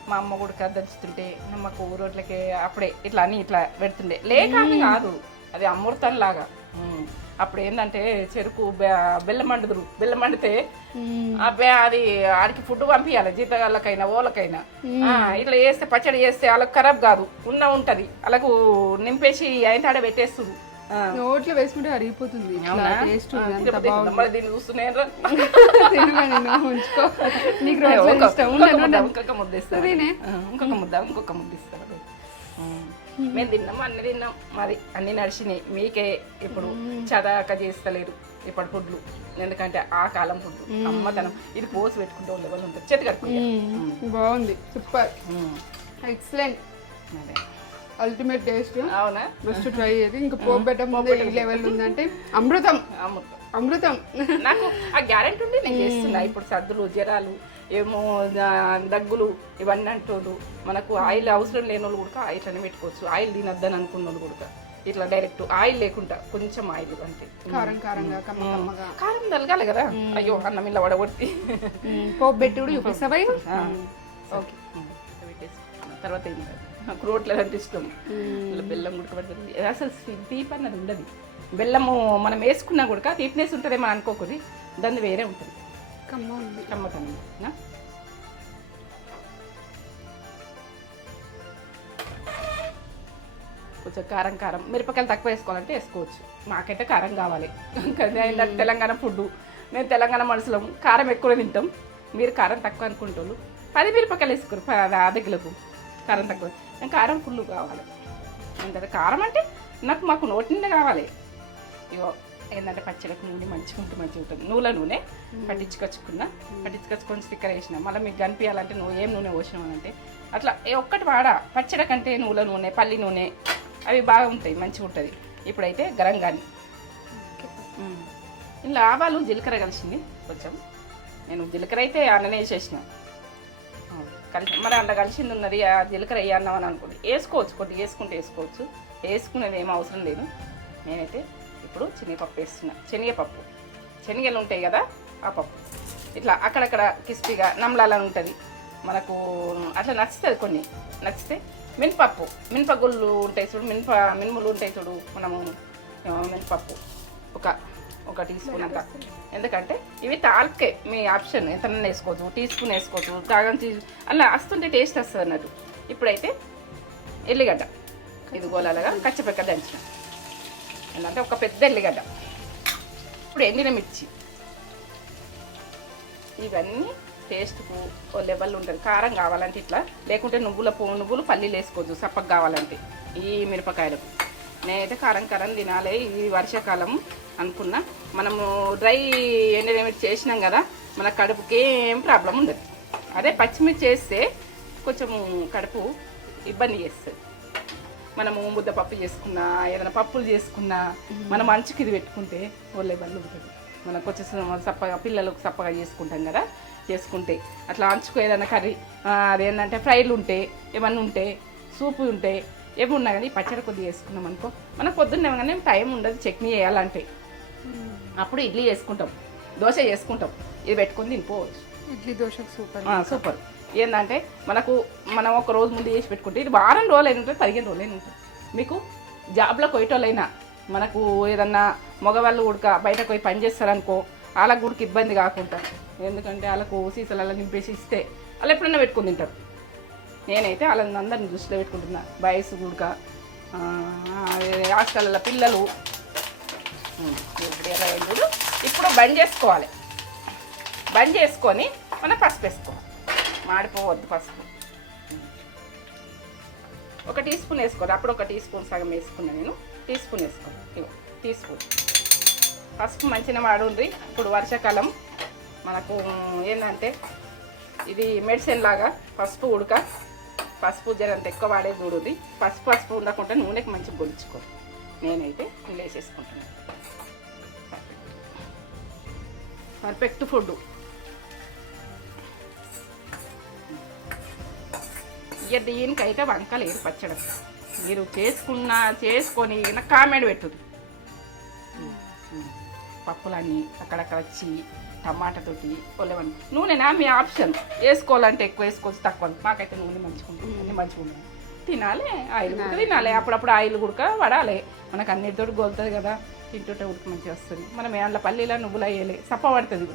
మా అమ్మ కూడా దంచుతుంటే మాకు రోట్లకి అప్పుడే ఇట్లా అని ఇట్లా పెడుతుండే. లేక కాదు, అది అమృతం లాగా. అప్పుడు ఏంటంటే చెరుకు బెల్లం మండితే అది ఆడికి ఫుడ్ పంపించాలి, జీతగాళ్ళకైనా ఓళ్ళకైనా. ఇట్లా చేస్తే పచ్చడి చేస్తే వాళ్ళకి ఖరాబ్ కాదు, ఉంటది. వాళ్ళకు నింపేసి అయిన ఆడ పెట్టేస్తుంది. నోట్లో వేసుకుంటే అరిగిపోతుంది. దీన్ని చూస్తున్నాను. ఇంకొక ముద్ద ఇస్తారు. మేము తిన్నాం అన్ని తిన్నాం, మరి అన్ని నడిచినాయి. మీకే ఇప్పుడు చదాక చేస్తలేరు ఇప్పటి ఫుడ్లు, ఎందుకంటే ఆ కాలం ఫుడ్ అమ్మతనం. ఇది పోసి పెట్టుకుంటే వాళ్ళు ఎవరు ఉంటుంది, చేతి కట్టుకుంటే బాగుంది, సూపర్, ఎక్సలెంట్, అదే అల్టిమేట్ టేస్ట్. అవునా, ఫస్ట్ ట్రై చేసి ఇంకా పోబెట్టం ఈ లెవెల్ ఉందంటే అమృతం అమృతం. అమృతం. నాకు ఆ గ్యారెంటీ ఉండి నేను చేస్తున్నా. ఇప్పుడు సర్దులు జ్వరాలు ఏమో దగ్గులు ఇవన్నీ అంటోళ్ళు, మనకు ఆయిల్ అవసరం లేని వాళ్ళు కూడా ఆయిల్ అని పెట్టుకోవచ్చు. ఆయిల్ తినద్దని అనుకున్న వాళ్ళు కూడా ఇట్లా డైరెక్ట్ ఆయిల్ లేకుండా కొంచెం ఆయిల్ అంతే, కారం కారంగా కమ్మగా కారం తలగాలి కదా. అయ్యో అన్నం ఇలా వడగొట్టి పోబెట్టుడు చూపిస్తావా? ఓకే, తర్వాత ఏం కాదు. నాకు రోట్లు అంటే ఇష్టం, ఇలా బెల్లం ఉడకబెడుతుంది. అసలు తీపి అన్నది ఉండదు. బెల్లము మనం వేసుకున్నా కూడా తీపినెస్ ఉంటుందేమో అనుకోకూడదు, దాన్ని వేరే ఉంటుంది, కమ్మతనం. కొంచెం కారం కారం, మిరపకాయలు తక్కువ వేసుకోవాలంటే వేసుకోవచ్చు. మాకైతే కారం కావాలి, తెలంగాణ ఫుడ్. మేము తెలంగాణ మనుషులం, కారం ఎక్కువ తింటాం. మీరు కారం తక్కువ అనుకుంటారు, 10 మిరపకాయలు వేసుకోరు, 10 కిలోకు కారం తక్కువ. కారం ఫుల్ కావాలి అంటే కారం అంటే మాకు నోటి నిండా కావాలి. ఇగో ఏంటంటే పచ్చడికి నూనె మంచిగా ఉంటుంది. నూనె పట్టించుకొచ్చుకొని స్టిక్కర్ వేసిన. మళ్ళీ మీకు కనిపించాలంటే నువ్వు ఏం నూనె పోసినావు అంటే అట్లా ఒక్కటి వాడా. పచ్చడి కంటే నూనె, పల్లి నూనె అవి బాగా ఉంటాయి, మంచిగా ఉంటుంది. ఇప్పుడైతే గరం కానీ ఇలా ఆవాలు జీలకర్ర కలిసింది కొంచెం. నేను జీలకర్ర అయితే అన్ననే వేసేసిన, కలిసి మరి అందులో కలిసింది ఉన్నది. ఆ జీలకర్ర వేయన్నాం అని అనుకోండి, వేసుకోవచ్చు, కొద్దిగా వేసుకోవచ్చు. వేసుకునేది ఏమీ అవసరం లేదు. నేనైతే ఇప్పుడు శనగపప్పు వేస్తున్నా. శనగలు ఉంటాయి కదా, ఆ పప్పు ఇట్లా అక్కడక్కడ క్రిస్పీగా నమ్మలాలని ఉంటుంది మనకు. అట్లా నచ్చుతుంది, కొన్ని నచ్చితే. మినపగుళ్ళు ఉంటాయి చూడు, మినుములు ఉంటాయి చూడు, మనము మినపప్పు ఒక టీ స్పూన్ అంతా. ఎందుకంటే ఇవి తాల్కే, మీ ఆప్షన్, ఎంతనన్నా వేసుకోవచ్చు, టీ స్పూన్ వేసుకోవచ్చు. కాగం అలా వస్తుంటే టేస్ట్ వస్తుంది అన్నట్టు. ఇప్పుడైతే ఎల్లిగడ్డ ఇది గోలాలుగా కచ్చపెక్క దంచిన, ఏంటంటే ఒక పెద్ద ఎల్లిగడ్డ. ఇప్పుడు ఎండిన మిర్చి, ఇవన్నీ టేస్ట్కు ఓ లెవెల్ ఉంటుంది. కారం కావాలంటే ఇట్లా, లేకుంటే నువ్వులు పల్లీలు వేసుకోవచ్చు సప్పగా కావాలంటే. ఈ మిరపకాయలకు నేనైతే కారం తినాలి. ఈ వర్షాకాలం అనుకున్నా, మనము డ్రై ఎండమిర్చి చేసినాం కదా, మన కడుపుకి ఏం ప్రాబ్లం ఉండదు. అదే పచ్చిమిర్చి చేస్తే కొంచెం కడుపు ఇబ్బంది చేస్తుంది. మనము ముద్దపప్పు చేసుకున్నా, ఏదైనా పప్పులు చేసుకున్నా, మనం అంచుకి ఇది పెట్టుకుంటే ఒళ్ళే బళ్ళు ఉంటుంది. మనం కొంచెం సప్పగా, పిల్లలకు సప్పగా చేసుకుంటాం కదా, చేసుకుంటే అట్లా అంచుకు ఏదైనా కర్రీ, అదేంటంటే ఫ్రైలు ఉంటే, ఏమన్నా ఉంటే, సూపు ఉంటే, ఏమి ఉన్నా కానీ పచ్చడి కొద్దిగా వేసుకున్నాం అనుకో, మనకు పొద్దున్నే కానీ టైం ఉండదు చట్నీ వేయాలంటే. అప్పుడు ఇడ్లీ చేసుకుంటాం, దోశ చేసుకుంటాం, ఇది పెట్టుకొని తినిపోవచ్చు. ఇడ్లీ దోశకు సూపర్. ఏంటంటే మనం ఒక రోజు ముందు చేసి పెట్టుకుంటే ఇది వారం రోజులు అయిన ఉంటుంది, 15 రోజులు అయిన ఉంటుంది. మీకు జాబ్లో కొయ్యేటోళ్ళైనా, మనకు ఏదన్నా మగవాళ్ళు ఉడక బయటకు పోయి పని చేస్తారనుకో, వాళ్ళకు గుడికి ఇబ్బంది కాకుండా, ఎందుకంటే వాళ్ళకు సీసాలలో నింపేసి ఇస్తే వాళ్ళు ఎప్పుడన్నా పెట్టుకుని తింటారు. నేనైతే వాళ్ళని అందరిని దృష్టిలో పెట్టుకుంటున్నా. వయసు గుడక, హాస్టల్లో పిల్లలు. ఇప్పుడు బంద్ చేసుకోవాలి. బంద్ చేసుకొని మనం పసుపు వేసుకోవాలి, మాడిపోవద్దు పసుపు. 1 టీ స్పూన్ వేసుకోవాలి. అప్పుడు 1 టీ స్పూన్ సగం వేసుకున్నాను నేను. టీ స్పూన్ వేసుకోవాలి, టీ స్పూన్ పసుపు మంచిగా వాడుంది. ఇప్పుడు వర్షాకాలం మనకు ఏంటంటే ఇది మెడిసిన్ లాగా. పసుపు ఉడక, పసుపు జరంత ఎక్కువ వాడే చూడుంది. పసుపు ఉండకుండా నూనెకి మంచిగా గొలుచుకో. నేనైతే ఇలా వేసేసుకుంటున్నాను. Perfect food. ఇక దీనికైతే వంక లేదు పచ్చడి. మీరు చేసుకొని నాకు కామెంట్ పెట్టుది. పప్పులన్నీ అక్కడక్కడ వచ్చి టమాటాతోటి పొలవని నూనెనా మీ ఆప్షన్. వేసుకోవాలంటే ఎక్కువ వేసుకోవచ్చు, తక్కువ. మాకైతే నూనె మంచిగా ఉంటుంది, అన్నీ మంచిగా ఉంటుంది. తినాలి, ఆయిల్ కూడా తినాలి. అప్పుడప్పుడు ఆయిల్ కూడా వాడాలి. మనకు అన్నిటితోటి గోలుతుంది కదా, తింటుంటే ఉడికి మంచిగా వస్తుంది. మనం ఏమన్నా పల్లీల నువ్వులు వేయాలి, సప్ప పడుతుంది.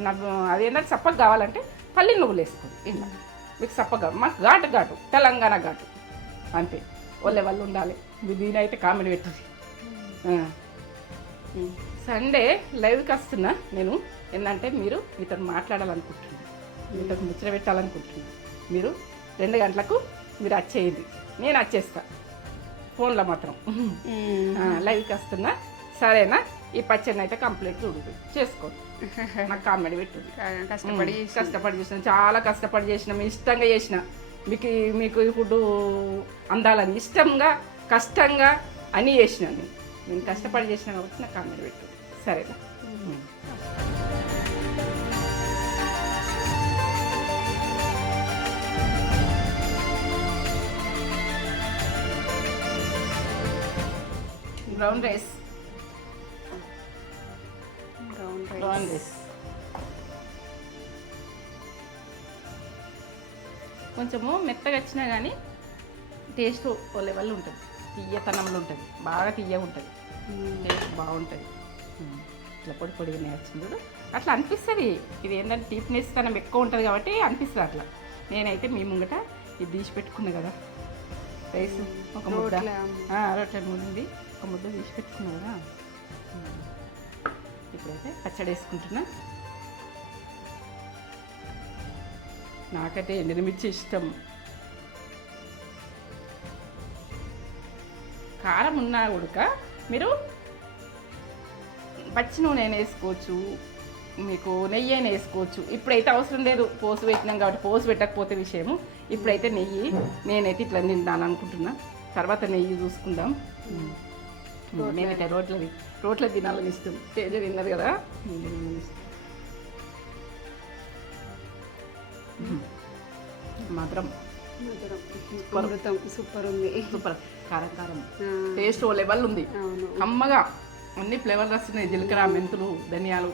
అదేంటంటే సప్పగా కావాలంటే పల్లి నువ్వులు వేసుకోండి. ఇలా మీకు సప్పగా, మాకు ఘాటు తెలంగాణ ఘాటు అంతే. వాళ్ళు ఉండాలి. దీనైతే కామెడీ పెట్టుది. సండే లైవ్కి వస్తున్నా నేను. ఏంటంటే మీతో మాట్లాడాలనుకుంటున్నాను, మీతో ముచ్చట పెట్టాలనుకుంటున్నాను. మీరు 2 గంటలకు మీరు వచ్చేయండి, నేను వచ్చేస్తా. ఫోన్లో మాత్రం లైవ్కి వస్తున్నా. సరేనా? ఈ పచ్చడిని అయితే కంప్లీట్ చూడు చేసుకో. నాకు కామెడీ పెట్టుది. కష్టపడి చేసిన, చాలా కష్టపడి చేసిన, ఇష్టంగా చేసిన. మీకు ఈ ఫుడ్ అందాలని ఇష్టంగా కష్టంగా అని చేసిన. నేను కష్టపడి చేసిన కాబట్టి నాకు కామెడీ పెట్టుది. సరేనా? బ్రౌన్ రైస్ కొంచెము మెత్తగా వచ్చినా కానీ టేస్ట్ ఓ లెవెల్ ఉంటుంది. తీయతనంలో ఉంటుంది, బాగా తీయ ఉంటుంది, టేస్ట్ బాగుంటుంది. ఇట్లా పొడి పొడిగా నేర్చింది చూడు, అట్లా అనిపిస్తుంది. ఇది ఏంటంటే టీప్నెస్ తనం ఎక్కువ ఉంటుంది కాబట్టి అనిపిస్తుంది అట్లా. నేనైతే మీ ముంగట ఇది తీసి పెట్టుకున్నా కదా రైస్, ఒక ముద్ద రొట్టె ముడింది, ఒక ముద్ద తీసి పెట్టుకున్నా కదా. ఇప్పుడైతే పచ్చడి వేసుకుంటున్నా. నాకైతే ఎండుమిర్చి ఇష్టం. కారం ఉన్నా కూడా మీరు పచ్చి నూనె అయినా వేసుకోవచ్చు, మీకు నెయ్యి అయినా వేసుకోవచ్చు. ఇప్పుడైతే అవసరం లేదు, పోసు పెట్టినాం కాబట్టి. పోసు పెట్టకపోతే విషయము. ఇప్పుడైతే నెయ్యి నేనైతే ఇట్లా తింటాను అనుకుంటున్నా. తర్వాత నెయ్యి చూసుకుందాం. నేనైతే రోట్ల తినాలని ఇష్టం. తేజ తిన్నది కదా, నేను తినాలని ఇష్టం. మాత్రం సూపర్ ఉంది. సూపర్ కారం కారం టేస్ట్ ఓ లెవెల్ ఉంది. కమ్మగా అన్ని ఫ్లేవర్లు వస్తున్నాయి. జీలకర్ర, మెంతులు, ధనియాలు,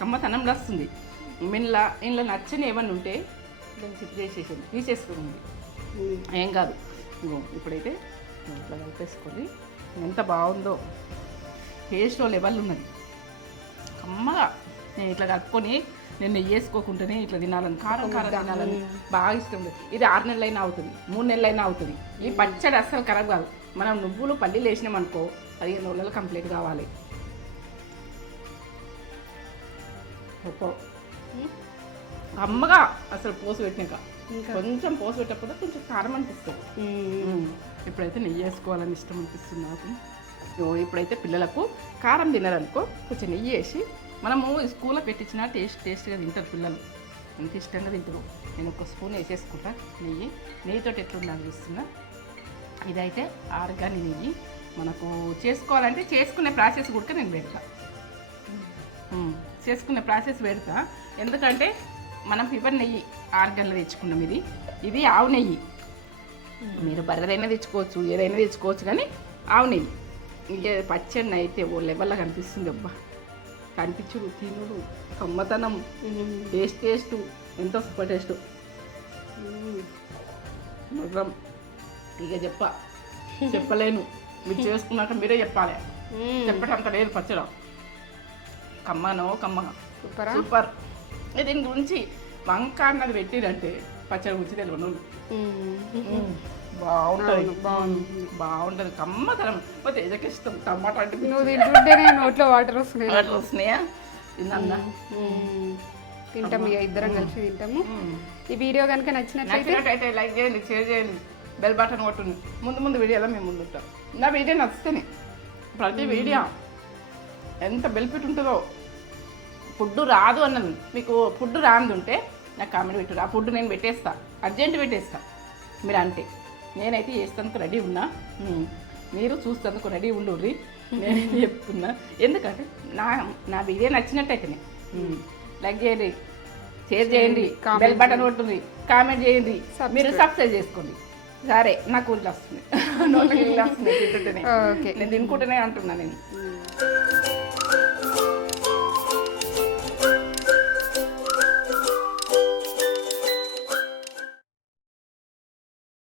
కమ్మతనం వస్తుంది. ఇంట్లో నచ్చని ఏమన్నా ఉంటే దాన్ని సిప్ చేసేసింది, తీసేసుకుంది, ఏం కాదు. ఇప్పుడైతే ఇట్లా కలిపేసుకొని ఎంత బాగుందో, టేస్ట్ లెవెల్ ఉన్నది కమ్మగా. నేను ఇట్లా కలుపుకొని నేను నెయ్యి వేసుకోకుండానే ఇట్లా తినాలని, కారం కారం తినాలని బాగా ఇష్టం లేదు. ఇది 6 నెలలైనా అవుతుంది, 3 నెలలైనా అవుతుంది. ఈ పచ్చడి అస్సలు ఖరాబ్ కాదు. మనం నువ్వులు పల్లీలు వేసినాం అనుకో, 15 రోజులలో కంప్లీట్ కావాలి. అమ్మగా అసలు పోసు పెట్టినాక కొంచెం పోసు పెట్టకపోతే కొంచెం కారం అనిపిస్తుంది. ఇప్పుడైతే నెయ్యి వేసుకోవాలని ఇష్టం అనిపిస్తుంది నాకు. ఇప్పుడైతే పిల్లలకు కారం తినరనుకో కొంచెం నెయ్యి వేసి మనము స్కూల్లో పెట్టించిన టేస్ట్గా తింటారు పిల్లలు, ఎంత ఇష్టంగా తింటారు. నేను ఒక స్పూన్ వేసేసుకుంటా నెయ్యితో ఎట్లుందని చూస్తున్నా. ఇదైతే ఆర్గానిక్ నెయ్యి. మనకు చేసుకోవాలంటే చేసుకునే ప్రాసెస్ కూడా నేను పెడతా, చేసుకునే ప్రాసెస్ పెడతా. ఎందుకంటే మనం ప్యూర్ నెయ్యి ఆర్గాన్లో తెచ్చుకున్నాం. ఇది ఆవు నెయ్యి. మీరు బర్రెదైనా తెచ్చుకోవచ్చు, ఏదైనా తెచ్చుకోవచ్చు, కానీ ఆవు నెయ్యి. ఇంకే పచ్చడి అయితే ఓ లెవెల్లో కనిపిస్తుంది. అబ్బా కనిపించుడు, తినుడు, కమ్మతనం, టేస్ట్ ఎంతో సూపర్ టేస్ట్. మాత్రం ఇక చెప్పలేను. మీరు చేసుకున్నాక మీరే చెప్పాలి. చెప్పటంత లేదు పచ్చడి. కమ్మగా సూపర్. దీని గురించి వంక అన్నది పెట్టిరంటే పచ్చడి గురించి తెలియను. బాగుంటుంది కమ్మతనం. తేజకి ఇష్టం టమాటా అంటే. నువ్వు తింటుంటేనే నోట్లో వాటర్ వస్తున్నాయా? తింటాము, ఇక ఇద్దరం కలిసి తింటాము. ఈ వీడియో కనుక నచ్చినట్లయితే లైక్ చేయండి, షేర్ చేయండి, బెల్ బటన్ కొట్టండి. ముందు వీడియోలో మేము ముందు ఉంటాం. నా వీడియో నచ్చితేనే ప్రతి వీడియో ఎంత బెనిఫిట్ ఉంటుందో. ఫుడ్ రాదు అన్నది, మీకు ఫుడ్ రాందుంటే నాకు కామెంట్ పెట్టు. ఆ ఫుడ్ నేను పెట్టేస్తా, అర్జెంట్ పెట్టేస్తా. మీరు అంటే నేనైతే చేసేందుకు రెడీ ఉన్నా, మీరు చూసేందుకు రెడీ ఉండుర్రి. నేనైతే చెప్తున్నా. ఎందుకంటే నా వీడియో నచ్చినట్టయితేనే లైక్ చేయండి, షేర్ చేయండి, బెల్ బటన్ కొట్టుంది, కామెంట్ చేయండి, మీరు సబ్స్క్రైబ్ చేసుకోండి. సరే, నాకు ఊళ్ళో వస్తుంది, నోట్లకి వస్తుంది తింటుంటేనే. నేను తినుకుంటూనే అంటున్నా నేను.